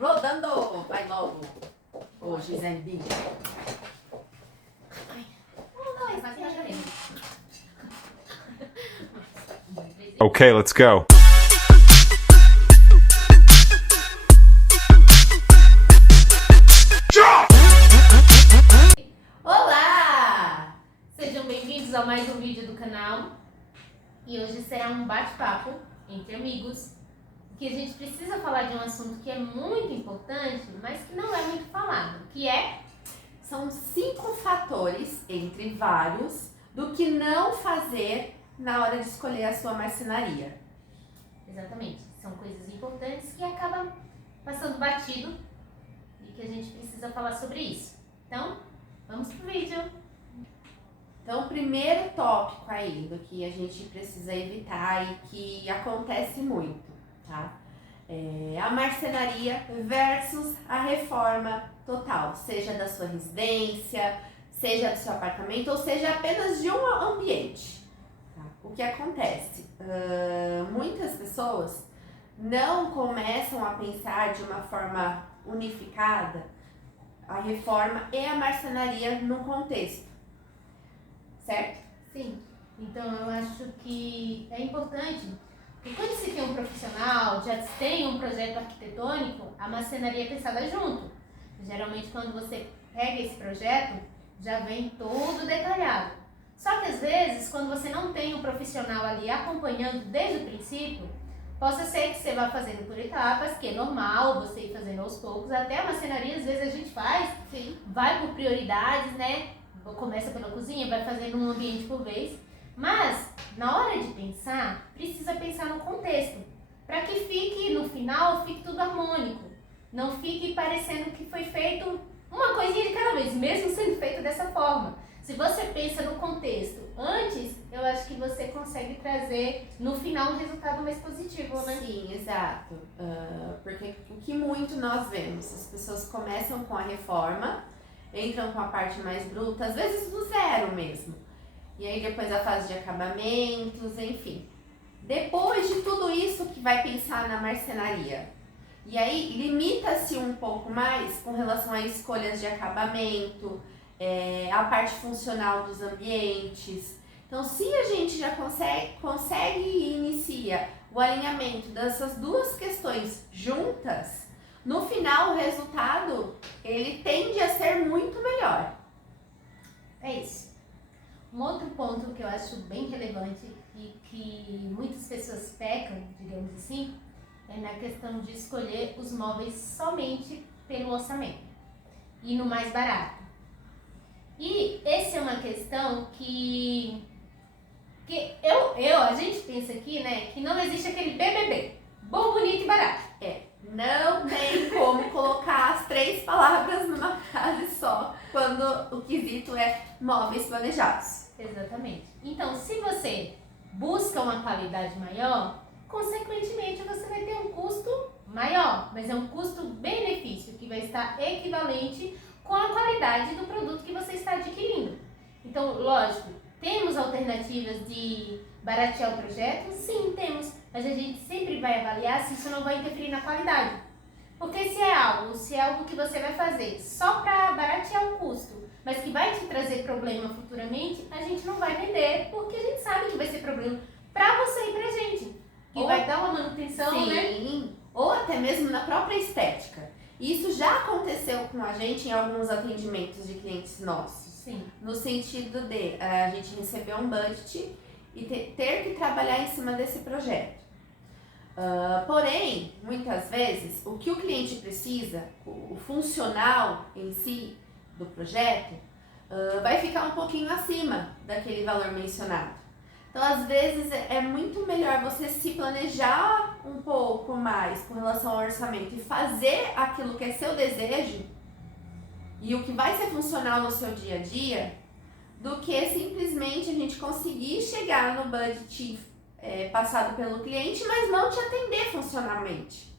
Rodando! Vai logo! Ô, Gisele Big. Não, é fácil, já lembro. Okay, let's go. Olá! Sejam bem-vindos a mais um vídeo do canal. E hoje será um bate-papo entre amigos, que a gente precisa falar de um assunto que é muito importante, mas que não é muito falado, que é... São 5 fatores, entre vários, do que não fazer na hora de escolher a sua marcenaria. Exatamente, são coisas importantes que acabam passando batido e que a gente precisa falar sobre isso. Então, vamos pro vídeo! Então, o primeiro tópico aí do que a gente precisa evitar e que acontece muito, tá? É a marcenaria versus a reforma total, seja da sua residência, seja do seu apartamento ou seja apenas de um ambiente. Tá? O que acontece? Muitas pessoas não começam a pensar de uma forma unificada a reforma e a marcenaria no contexto. Certo? Sim, então eu acho que é importante, porque quando se tem um profissional, já tem um projeto arquitetônico, a marcenaria é pensada junto. Geralmente quando você pega esse projeto, já vem todo detalhado. Só que às vezes, quando você não tem um profissional ali acompanhando desde o princípio, possa ser que você vá fazendo por etapas, que é normal você ir fazendo aos poucos, até a marcenaria às vezes a gente faz, Sim. vai por prioridades, né? Começa pela cozinha, vai fazendo um ambiente por vez, mas na hora de pensar, precisa pensar no contexto, para que fique, no final, fique tudo harmônico, não fique parecendo que foi feito uma coisinha de cada vez, mesmo sendo feito dessa forma. Se você pensa no contexto antes, eu acho que você consegue trazer no final um resultado mais positivo, né? Sim, exato. Porque o que muito nós vemos, as pessoas começam com a reforma, entram com a parte mais bruta, às vezes do zero mesmo. E aí depois a fase de acabamentos, enfim. Depois de tudo isso que vai pensar na marcenaria. E aí limita-se um pouco mais com relação a escolhas de acabamento, a parte funcional dos ambientes. Então, se a gente já consegue e inicia o alinhamento dessas duas questões juntas, no final o resultado ele tende a ser muito melhor. É isso. Um outro ponto que eu acho bem relevante e que muitas pessoas pecam, digamos assim, é na questão de escolher os móveis somente pelo orçamento e no mais barato. E essa é uma questão que a gente pensa aqui, né, que não existe aquele BBB, bom, bonito e barato. Não tem como colocar as 3 palavras numa frase só, quando o quesito é móveis planejados. Exatamente. Então, se você busca uma qualidade maior, consequentemente você vai ter um custo maior, mas é um custo-benefício que vai estar equivalente com a qualidade do produto que você está adquirindo. Então, lógico, temos alternativas de baratear o projeto? Sim, temos, mas a gente sempre vai avaliar se isso não vai interferir na qualidade. Porque se é algo que você vai fazer só para baratear o custo, mas que vai te trazer problema futuramente, a gente não vai vender, porque a gente sabe que vai ser problema para você e pra gente. Que vai dar uma manutenção, sim, né? Ou até mesmo na própria estética. Isso já aconteceu com a gente em alguns atendimentos de clientes nossos. Sim. No sentido de a gente receber um budget e ter que trabalhar em cima desse projeto. Porém, muitas vezes, o que o cliente precisa, o funcional em si do projeto, vai ficar um pouquinho acima daquele valor mencionado. Então, às vezes, é muito melhor você se planejar um pouco mais com relação ao orçamento e fazer aquilo que é seu desejo e o que vai ser funcional no seu dia a dia, do que simplesmente a gente conseguir chegar no budget passado pelo cliente, mas não te atender funcionalmente.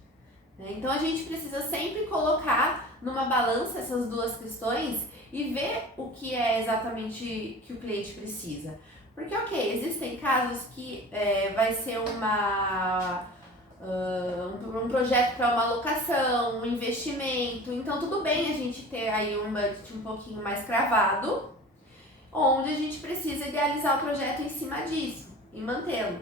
Então a gente precisa sempre colocar numa balança essas duas questões e ver o que é exatamente que o cliente precisa. Porque, ok, existem casos que vai ser uma um projeto para uma locação, um investimento. Então tudo bem a gente ter aí um budget um pouquinho mais cravado, onde a gente precisa idealizar o projeto em cima disso e mantê-lo.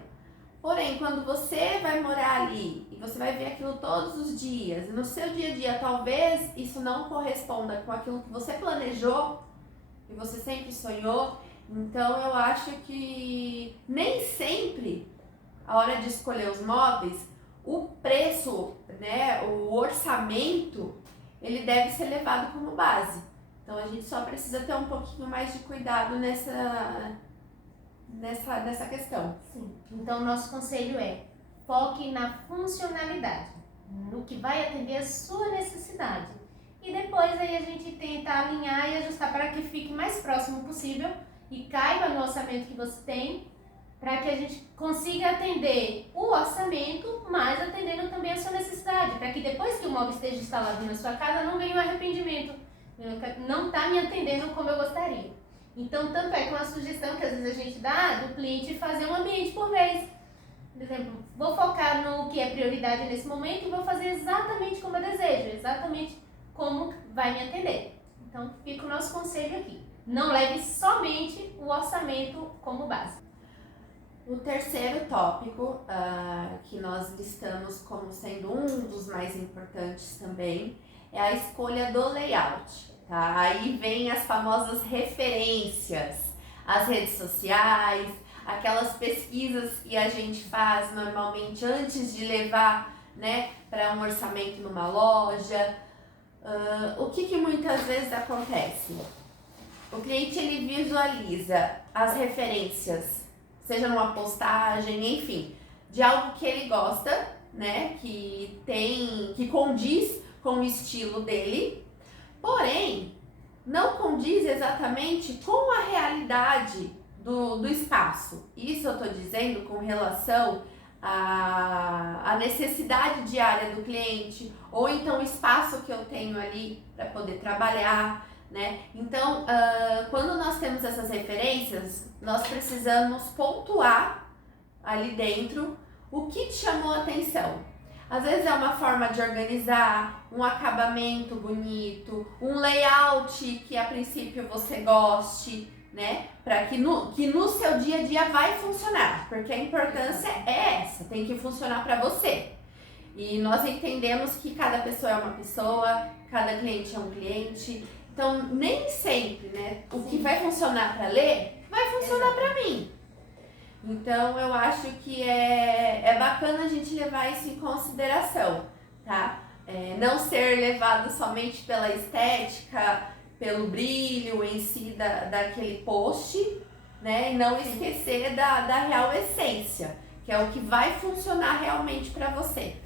Porém, quando você vai morar ali e você vai ver aquilo todos os dias, e no seu dia a dia talvez isso não corresponda com aquilo que você planejou e você sempre sonhou, então eu acho que nem sempre, a hora de escolher os móveis, o preço, né, o orçamento, ele deve ser levado como base. Então a gente só precisa ter um pouquinho mais de cuidado nessa questão. Sim. Então, nosso conselho é: foque na funcionalidade, no que vai atender a sua necessidade. E depois aí a gente tenta alinhar e ajustar para que fique mais próximo possível e caiba no orçamento que você tem, para que a gente consiga atender o orçamento, mas atendendo também a sua necessidade, para que depois que o móvel esteja instalado na sua casa não venha um arrependimento, não está me atendendo como eu gostaria. Então, tanto é que uma sugestão que às vezes a gente dá do cliente fazer um ambiente por vez. Por exemplo, vou focar no que é prioridade nesse momento e vou fazer exatamente como eu desejo, exatamente como vai me atender. Então, fica o nosso conselho aqui. Não leve somente o orçamento como base. O terceiro tópico que nós listamos como sendo um dos mais importantes também é a escolha do layout. Tá? Aí vem as famosas referências, as redes sociais, aquelas pesquisas que a gente faz normalmente antes de levar, né, para um orçamento numa loja. O que muitas vezes acontece? O cliente ele visualiza as referências, seja numa postagem, enfim, de algo que ele gosta, né, que condiz com o estilo dele, porém não condiz exatamente com a realidade do espaço. Isso eu estou dizendo com relação à necessidade diária do cliente, ou então o espaço que eu tenho ali para poder trabalhar, né? Então, quando nós temos essas referências, nós precisamos pontuar ali dentro o que te chamou a atenção. Às vezes é uma forma de organizar, um acabamento bonito, um layout que a princípio você goste, né? Para que no seu dia a dia vai funcionar, porque a importância é essa, tem que funcionar para você. E nós entendemos que cada pessoa é uma pessoa, cada cliente é um cliente, então nem sempre, né, o que vai funcionar para Lê vai funcionar para mim. Então eu acho que é bacana a gente levar isso em consideração, tá? Não ser levado somente pela estética, pelo brilho em si daquele post, né? E não esquecer da real essência, que é o que vai funcionar realmente para você.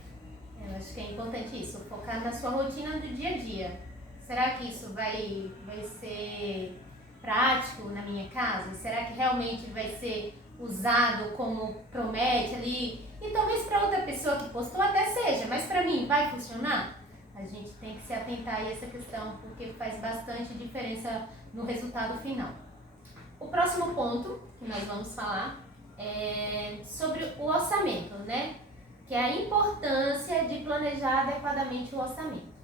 Eu acho que é importante isso, focar na sua rotina do dia a dia. Será que isso vai ser prático na minha casa? Será que realmente vai ser usado como promete ali? E talvez para outra pessoa que postou até seja, mas para mim vai funcionar? A gente tem que se atentar a essa questão, porque faz bastante diferença no resultado final. O próximo ponto que nós vamos falar é sobre o orçamento, né? Que é a importância de planejar adequadamente o orçamento.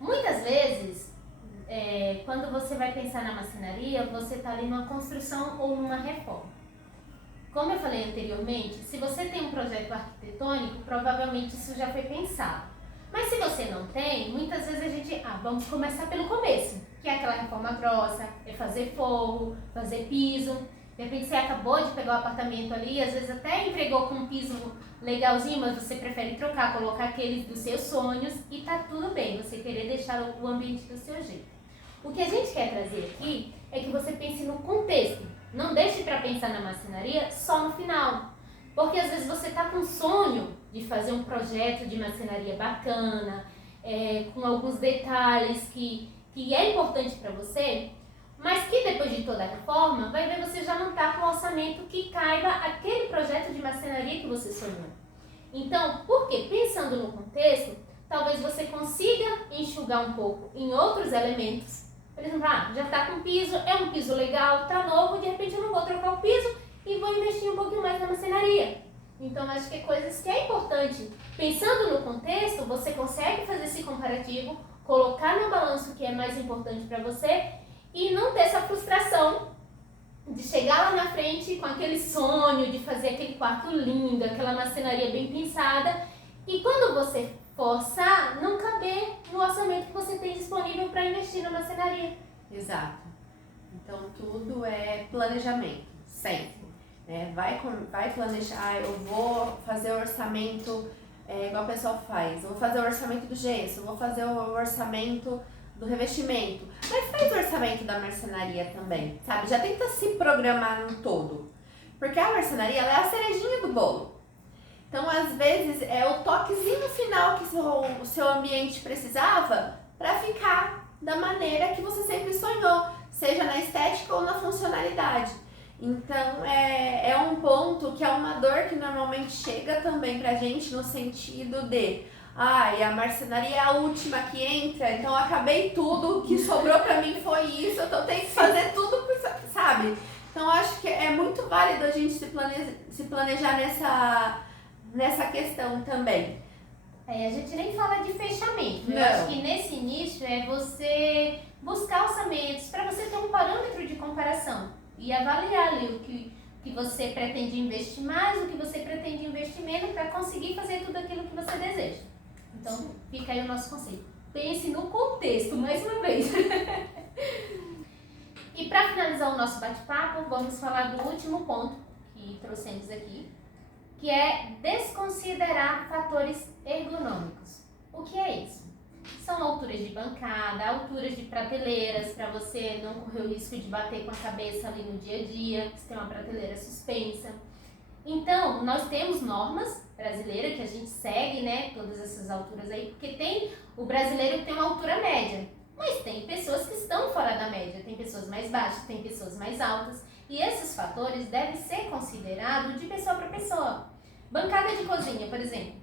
Muitas vezes, quando você vai pensar na marcenaria, você está ali numa construção ou numa reforma. Como eu falei anteriormente, se você tem um projeto arquitetônico, provavelmente isso já foi pensado. Mas se você não tem, muitas vezes a gente, vamos começar pelo começo, que é aquela reforma grossa, é fazer forro, fazer piso. De repente você acabou de pegar o apartamento ali, às vezes até entregou com um piso legalzinho, mas você prefere trocar, colocar aqueles dos seus sonhos e tá tudo bem, você querer deixar o ambiente do seu jeito. O que a gente quer trazer aqui é que você pense no contexto. Não deixe para pensar na marcenaria só no final. Porque às vezes você tá com um sonho de fazer um projeto de marcenaria bacana, com alguns detalhes que é importante para você, mas que depois de toda a reforma, vai ver você já não está com o orçamento que caiba aquele projeto de marcenaria que você sonhou. Então, por quê? Pensando no contexto, talvez você consiga enxugar um pouco em outros elementos. Por exemplo, já está com piso, é um piso legal, está novo, de repente eu não vou trocar o piso e vou investir um pouquinho mais na marcenaria. Então, acho que é coisas que é importante. Pensando no contexto, você consegue fazer esse comparativo, colocar no balanço o que é mais importante para você e não ter essa frustração de chegar lá na frente com aquele sonho de fazer aquele quarto lindo, aquela marcenaria bem pensada e quando você forçar, não caber no orçamento que você tem disponível para investir na marcenaria. Exato. Então, tudo é planejamento, sempre. Vai planejar, eu vou fazer o orçamento, igual o pessoal faz, eu vou fazer o orçamento do gesso, eu vou fazer o orçamento do revestimento, mas faz o orçamento da marcenaria também, sabe? Já tenta se programar no todo, porque a marcenaria ela é a cerejinha do bolo. Então, às vezes, é o toquezinho final que o seu ambiente precisava para ficar da maneira que você sempre sonhou, seja na estética ou na funcionalidade. Então, é um ponto que é uma dor que normalmente chega também pra gente no sentido de e a marcenaria é a última que entra, então eu acabei tudo, o que sobrou pra mim foi isso, eu tenho que fazer tudo, sabe? Então, acho que é muito válido a gente se planejar nessa questão também. A gente nem fala de fechamento. Não. Eu acho que nesse início é você buscar orçamentos para você ter um parâmetro de comparação e avaliar ali o que você pretende investir mais, o que você pretende investir menos para conseguir fazer tudo aquilo que você deseja. Então, fica aí o nosso conselho. Pense no contexto, mais uma vez. E para finalizar o nosso bate-papo, vamos falar do último ponto que trouxemos aqui, que é desconsiderar fatores ergonômicos. O que é isso? São alturas de bancada, alturas de prateleiras, para você não correr o risco de bater com a cabeça ali no dia a dia, se tem uma prateleira suspensa. Então, nós temos normas brasileiras que a gente segue, né, todas essas alturas aí, porque o brasileiro tem uma altura média, mas tem pessoas que estão fora da média, tem pessoas mais baixas, tem pessoas mais altas, e esses fatores devem ser considerados de pessoa para pessoa. Bancada de cozinha, por exemplo,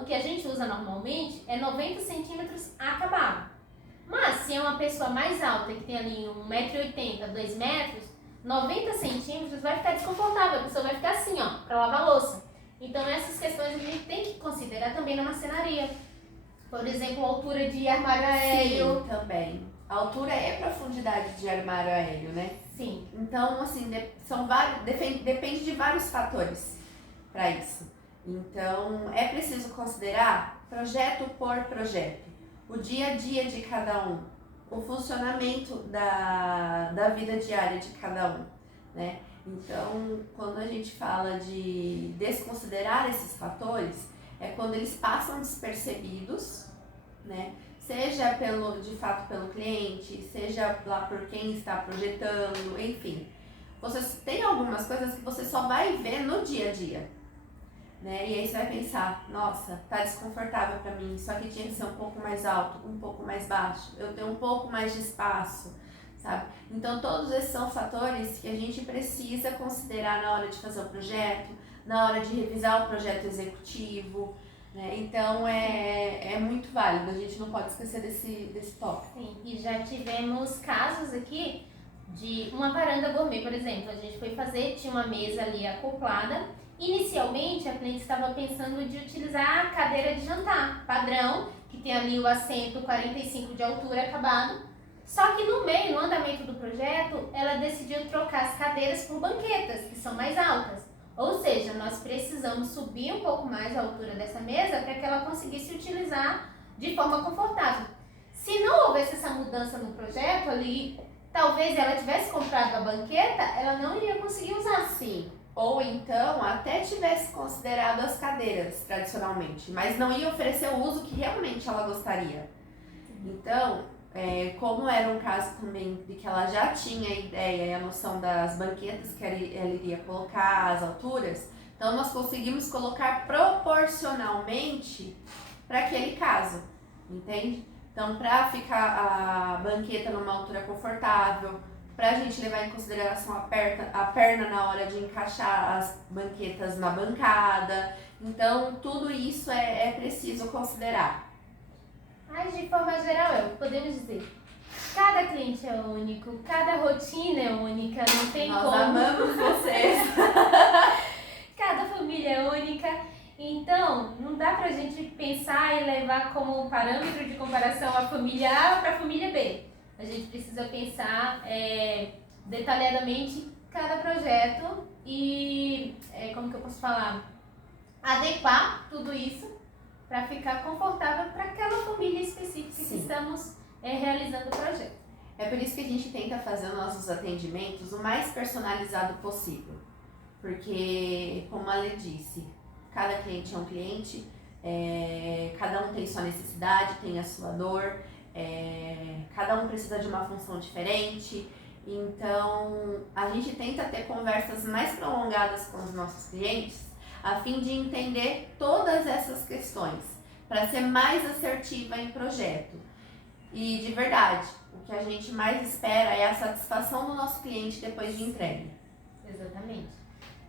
o que a gente usa normalmente é 90 centímetros acabado. Mas se é uma pessoa mais alta, que tem ali 1,80 m, 2 metros, 90 centímetros vai ficar desconfortável, a pessoa vai ficar assim, ó, para lavar louça. Então essas questões a gente tem que considerar também na marcenaria. Por exemplo, a altura de armário aéreo. Sim, também. A altura é profundidade de armário aéreo, né? Sim. Então, assim, depende de vários fatores para isso. Então, é preciso considerar projeto por projeto, o dia a dia de cada um, o funcionamento da vida diária de cada um, né? Então, quando a gente fala de desconsiderar esses fatores, é quando eles passam despercebidos, né? Seja de fato pelo cliente, seja lá por quem está projetando, enfim. Você tem algumas coisas que você só vai ver no dia a dia, né? E aí você vai pensar, nossa, tá desconfortável para mim, isso aqui tinha que ser um pouco mais alto, um pouco mais baixo, eu tenho um pouco mais de espaço, sabe? Então todos esses são fatores que a gente precisa considerar na hora de fazer o projeto, na hora de revisar o projeto executivo, né? Então é muito válido, a gente não pode esquecer desse tópico. Sim, e já tivemos casos aqui de uma varanda gourmet, por exemplo, a gente foi fazer, tinha uma mesa ali acoplada. Inicialmente, a cliente estava pensando de utilizar a cadeira de jantar padrão, que tem ali o assento 45 de altura acabado. Só que no meio, no andamento do projeto, ela decidiu trocar as cadeiras por banquetas, que são mais altas. Ou seja, nós precisamos subir um pouco mais a altura dessa mesa para que ela conseguisse utilizar de forma confortável. Se não houvesse essa mudança no projeto ali, talvez ela tivesse comprado a banqueta, ela não iria conseguir usar. Sim. Ou então até tivesse considerado as cadeiras tradicionalmente, mas não ia oferecer o uso que realmente ela gostaria. Então, como era um caso também de que ela já tinha a ideia e a noção das banquetas que ela iria colocar, as alturas, então nós conseguimos colocar proporcionalmente para aquele caso, entende? Então, para ficar a banqueta numa altura confortável, para a gente levar em consideração a perna na hora de encaixar as banquetas na bancada. Então, tudo isso é preciso considerar. Mas, de forma geral, podemos dizer, cada cliente é único, cada rotina é única, não tem Nós como. amamos vocês! Cada família é única. Então, não dá pra gente pensar e levar como parâmetro de comparação a família A para a família B. A gente precisa pensar detalhadamente cada projeto e, como que eu posso falar, adequar tudo isso para ficar confortável para aquela família específica que estamos realizando o projeto. É por isso que a gente tenta fazer nossos atendimentos o mais personalizado possível. Porque, como a Lê disse, cada cliente é um cliente, cada um tem sua necessidade, tem a sua dor, cada um precisa de uma função diferente. Então, a gente tenta ter conversas mais prolongadas com os nossos clientes, a fim de entender todas essas questões, para ser mais assertiva em projeto. E, de verdade, o que a gente mais espera é a satisfação do nosso cliente depois de entregue. Exatamente.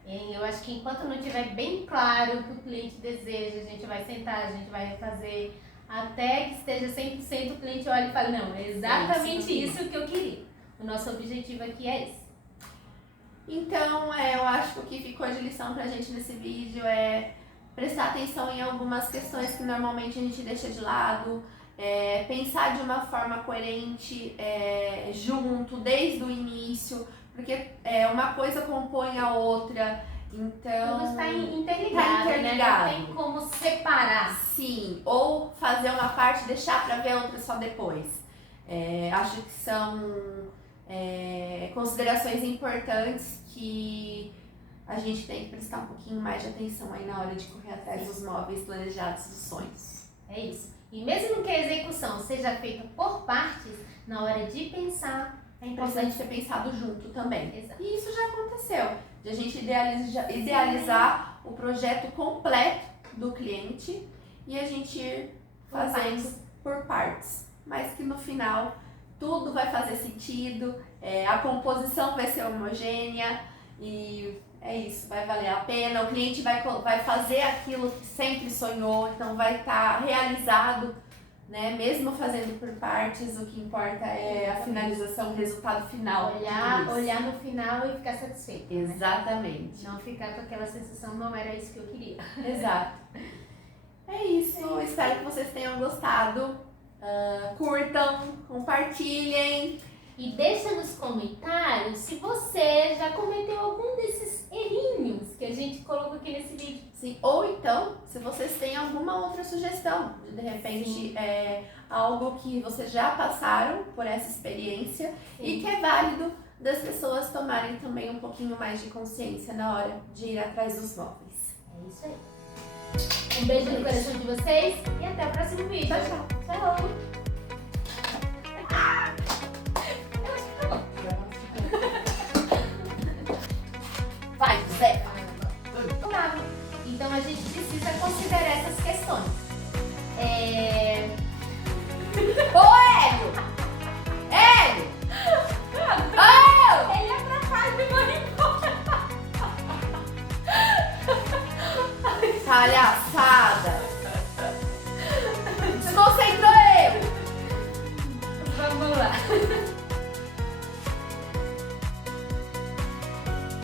Eu acho que enquanto não estiver bem claro o que o cliente deseja, a gente vai sentar, a gente vai refazer, até que esteja 100% o cliente olha e fala, não, é exatamente isso que eu queria. O nosso objetivo aqui é esse. Então, eu acho que o que ficou de lição pra gente nesse vídeo é prestar atenção em algumas questões que normalmente a gente deixa de lado, pensar de uma forma coerente, junto, desde o início, porque uma coisa compõe a outra, então... Tudo está interligado, né? Não tem como separar. Sim, ou fazer uma parte e deixar para ver a outra só depois. Acho que são considerações importantes que a gente tem que prestar um pouquinho mais de atenção aí na hora de correr atrás dos móveis planejados, dos sonhos. É isso. E mesmo que a execução seja feita por partes, na hora de pensar, é importante ser pensado junto também. Exato. E isso já aconteceu, de a gente idealizar o projeto completo do cliente e a gente ir fazendo por partes. Mas que no final tudo vai fazer sentido, a composição vai ser homogênea e é isso, vai valer a pena. O cliente vai fazer aquilo que sempre sonhou, então vai estar realizado, né? Mesmo fazendo por partes, o que importa é a finalização, o resultado final. Olhar no final e ficar satisfeito. Exatamente. Né? Não ficar com aquela sensação, não era isso que eu queria. Exato. É isso, espero que vocês tenham gostado. Curtam, compartilhem. E deixa nos comentários se você já cometeu algum desses errinhos que a gente colocou aqui nesse vídeo. Sim, ou então, se vocês têm alguma outra sugestão, de repente algo que vocês já passaram por essa experiência e que é válido das pessoas tomarem também um pouquinho mais de consciência na hora de ir atrás dos móveis. É isso aí. Um beijo no coração de vocês e até o próximo vídeo. Tchau, tchau. Tchau. Vai, Zé. Então a gente precisa considerar essas questões. Ô, Hélio!